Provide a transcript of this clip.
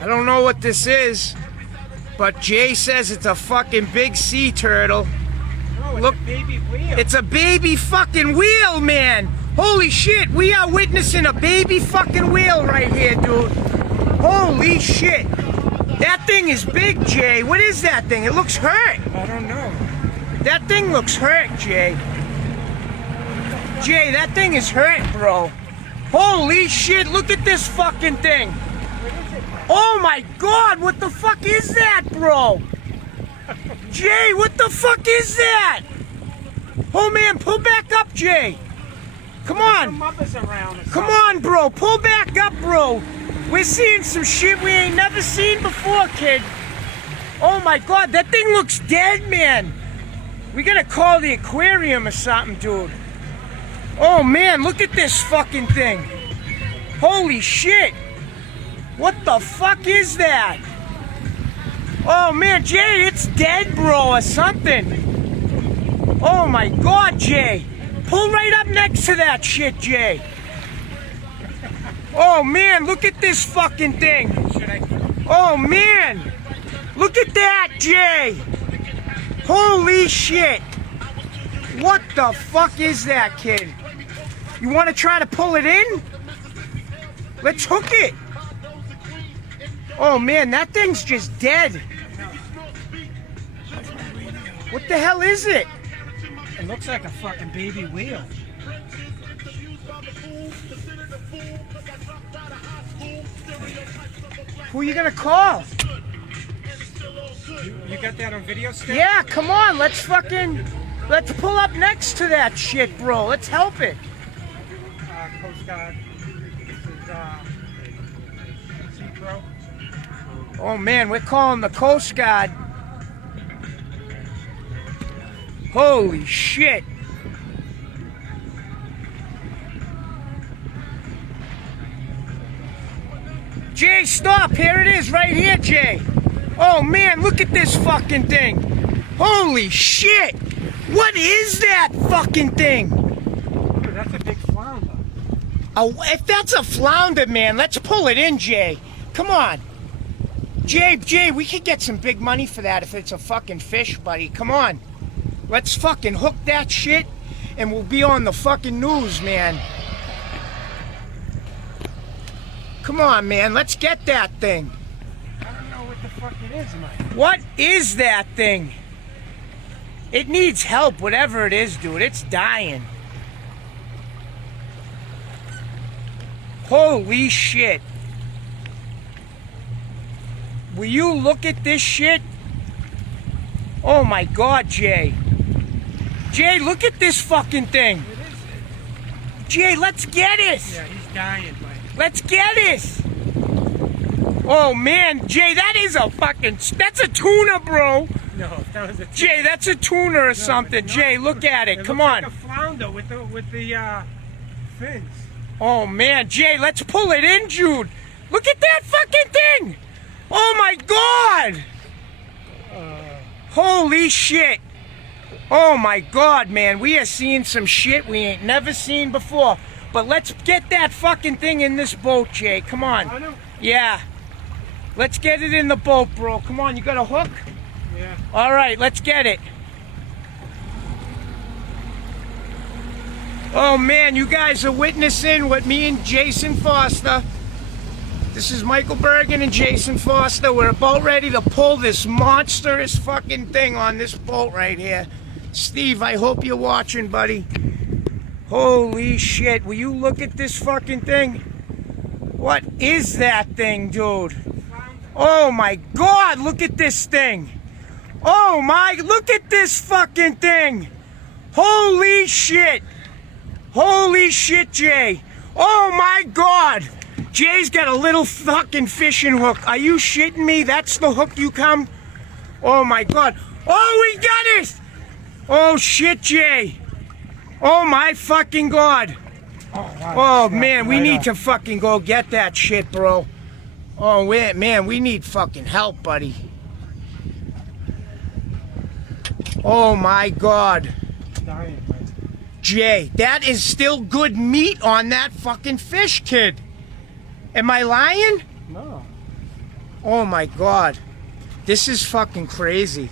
I don't know what this is, but Jay says it's a fucking big sea turtle. No, it's Look, a baby wheel. it's a baby fucking whale, man. Holy shit, we are witnessing a baby fucking whale right here, dude. Holy shit. That thing is big, Jay. What is that thing? It looks hurt. I don't know. That thing looks hurt, Jay. Jay, that thing is hurt, bro. Holy shit, look at this fucking thing. Oh my god, what the fuck is that, bro? Jay, what the fuck is that? Oh man, pull back up, Jay. Come on. Come on, bro. Pull back up, bro. We're seeing some shit we ain't never seen before, kid. Oh my god, that thing looks dead, man. We gotta call the aquarium or something, dude. Oh man, look at this fucking thing. Holy shit. What the fuck is that? Oh man, Jay, it's dead, bro, or something. Oh my god, Jay. Pull right up next to that shit, Jay. Oh man, look at this fucking thing. Oh man. Look at that, Jay. Holy shit. What the fuck is that, kid? You want to try to pull it in? Let's hook it. Oh man, that thing's just dead. What the hell is it? It looks like a fucking baby whale. Who are you gonna call? You got that on video still? Yeah, come on, let's pull up next to that shit, bro. Let's help it. Coast Guard. This is Jaybroe. Oh man, we're calling the Coast Guard. Holy shit. Jay, stop. Here it is right here, Jay. Oh man, look at this fucking thing. Holy shit. What is that fucking thing? Dude, that's a big flounder. Oh, if that's a flounder, man, let's pull it in, Jay. Come on. Jay, we could get some big money for that if it's a fucking fish, buddy. Come on. Let's fucking hook that shit and we'll be on the fucking news, man. Come on, man. Let's get that thing. I don't know what the fuck it is, Mike. What is that thing? It needs help, whatever it is, dude. It's dying. Holy shit. Will you look at this shit? Oh my god, Jay. Jay, look at this fucking thing. What is it? Jay, let's get it. Yeah, he's dying, Mike. Let's get it. Oh man, Jay, that is a fucking, that's a tuna, bro. No, that was a tuna. Jay, that's a tuna or something. Jay, look at it. Come on. Like a flounder with the fins. Oh man, Jay, let's pull it in, Jude. Look at that fucking thing. Oh my god. Holy shit. Oh my god, man. We are seeing some shit we ain't never seen before. But let's get that fucking thing in this boat, Jay. Come on. I know. Yeah. Let's get it in the boat, bro. Come on, you got a hook? Yeah. All right, let's get it. Oh man, you guys are witnessing what me and Jason Foster. This is Michael Bergen and Jason Foster. We're about ready to pull this monstrous fucking thing on this boat right here. Steve, I hope you're watching, buddy. Holy shit, will you look at this fucking thing? What is that thing, dude? Oh my god, look at this thing. Oh my, look at this fucking thing. Holy shit. Holy shit, Jay. Oh my god. Jay's got a little fucking fishing hook. Are you shitting me? That's the hook you come? Oh my god. Oh, we got it. Oh shit, Jay. Oh my fucking god. Oh man, we need to fucking go get that shit, bro. Oh wait, man, we need fucking help, buddy. Oh my god. Jay, that is still good meat on that fucking fish, kid. Am I lying? No. Oh my God. This is fucking crazy.